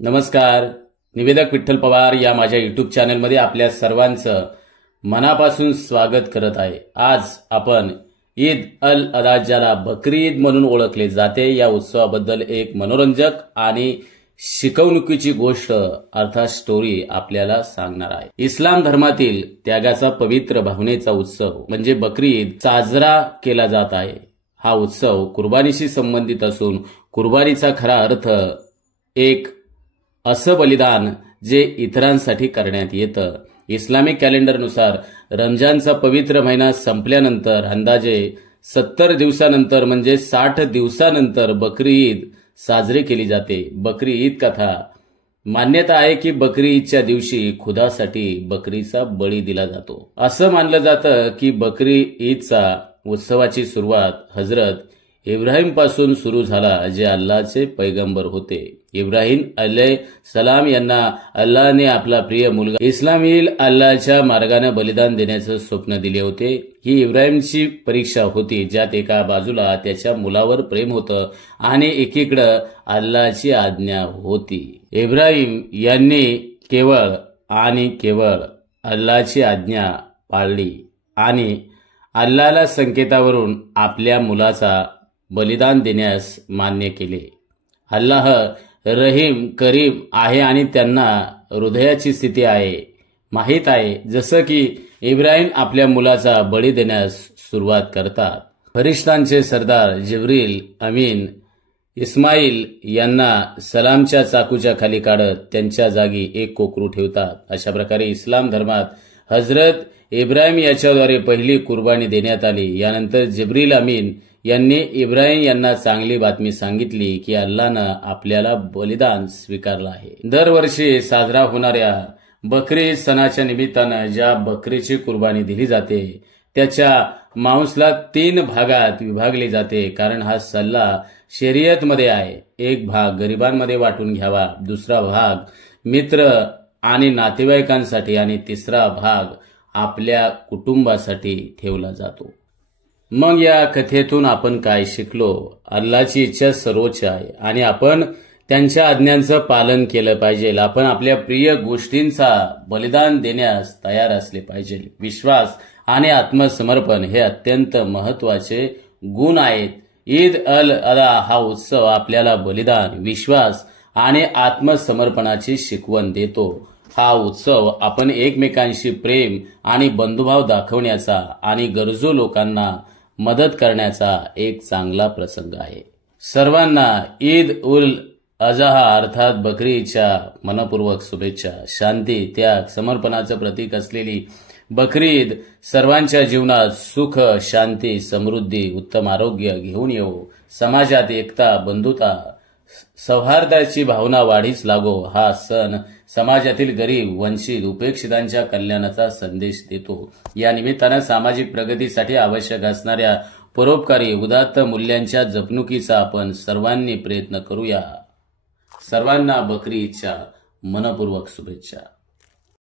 नमस्कार. निवेदक विठ्ठल पवार या माझ्या यूट्यूब चॅनलमध्ये आपल्या सर्वांचं मनापासून स्वागत करत आहे. आज आपण ईद अल अधा ज्याला बकरी ईद म्हणून ओळखले जाते या उत्सवाबद्दल एक मनोरंजक आणि शिकवणुकीची गोष्ट अर्थात स्टोरी आपल्याला सांगणार आहे. इस्लाम धर्मातील त्यागाचा पवित्र भावनेचा उत्सव म्हणजे बकरी ईद साजरा केला जात आहे. हा उत्सव कुर्बानीशी संबंधित असून कुर्बानीचा खरा अर्थ एक असं बलिदान जे इतरांसाठी करण्यात येतं. इस्लामिक कॅलेंडरनुसार रमजानचा पवित्र महिना संपल्यानंतर अंदाजे 70 दिवसानंतर म्हणजे 60 दिवसानंतर बकरी ईद साजरी केली जाते. बकरी ईद कथा मान्यता आहे की बकरी ईदच्या दिवशी खुदासाठी बकरीचा बळी दिला जातो. असं मानलं जातं की बकरी ईदचा उत्सवाची सुरुवात हजरत इब्राहिम पासून सुरू झाला जे अल्लाहचे पैगंबर होते. इब्राहिम अलैहिस्सलाम यांना अल्लाहने आपला प्रिय मुलगा इस्माईल अल्लाहच्या मार्गाने बलिदान देण्याचं स्वप्न दिले होते. ही इब्राहिमची परीक्षा होती ज्यात एका बाजूला त्याच्या मुलावर प्रेम होतं आणि एकीकडे अल्लाहची आज्ञा होती. इब्राहिम यांनी केवळ आणि केवळ अल्लाहची आज्ञा पाळली आणि अल्लाहला संकेतावरून आपल्या मुलाचा बलिदान देण्यास मान्य केले. अल्लाह रहीम करीम आहे आणि त्यांना हृदयाची स्थिती आहे माहीत आहे. जसं की इब्राहिम आपल्या मुलाचा बळी देण्यास सुरुवात करतात. फरिश्तांचे सरदार जिब्रील अमीन इस्माईल यांना सलामच्या चाकूच्या खाली काढत त्यांच्या जागी एक कोकरू ठेवतात. अशा प्रकारे इस्लाम धर्मात हजरत इब्राहिम याच्याद्वारे पहिली कुर्बानी देण्यात आली. यानंतर जिब्रील अमीन यांनी इब्राहिम यांना चांगली बातमी सांगितली की अल्लाहनं आपल्याला बलिदान स्वीकारलं आहे. दरवर्षी साजरा होणाऱ्या बकरी ईद सणाच्या निमित्तानं ज्या बकरीची कुर्बानी दिली जाते त्याच्या मांसला 3 भागात विभागले जाते कारण हा सल्ला शरीयतमध्ये आहे. एक भाग गरिबांमध्ये वाटून घ्यावा, दुसरा भाग मित्र आणि नातेवाईकांसाठी आणि तिसरा भाग आपल्या कुटुंबासाठी ठेवला जातो. मग या कथेतून आपण काय शिकलो? अल्लाहची इच्छा सर्वोच्च आहे आणि आपण त्यांच्या आज्ञांचं पालन केलं पाहिजे. आपण आपल्या प्रिय गोष्टींचा बलिदान देण्यास तयार असले पाहिजे. विश्वास आणि आत्मसमर्पण हे अत्यंत महत्वाचे गुण आहेत. ईद अल अधा हा उत्सव आपल्याला बलिदान, विश्वास आणि आत्मसमर्पणाची शिकवण देतो. हा उत्सव आपण एकमेकांशी प्रेम आणि बंधुभाव दाखवण्याचा आणि गरजू लोकांना मदत करण्याचा एक चांगला प्रसंग आहे. सर्वांना ईद उल अजहा अर्थात बकरी ईदच्या मनपूर्वक शुभेच्छा. शांती, त्याग, समर्पणाचं प्रतीक असलेली बकरी ईद सर्वांच्या जीवनात सुख, शांती, समृद्धी, उत्तम आरोग्य घेऊन येवो. समाजात एकता, बंधुता, सौहार्दाची भावना वाढीस लागो. हा सण समाजातील गरीब, वंचित, उपेक्षितांच्या कल्याणाचा संदेश देतो. या निमित्तानं सामाजिक प्रगतीसाठी आवश्यक असणाऱ्या परोपकारी उदात्त मूल्यांच्या जपणुकीचा आपण सर्वांनी प्रयत्न करूया. सर्वांना बकरी ईदच्या मनपूर्वक शुभेच्छा.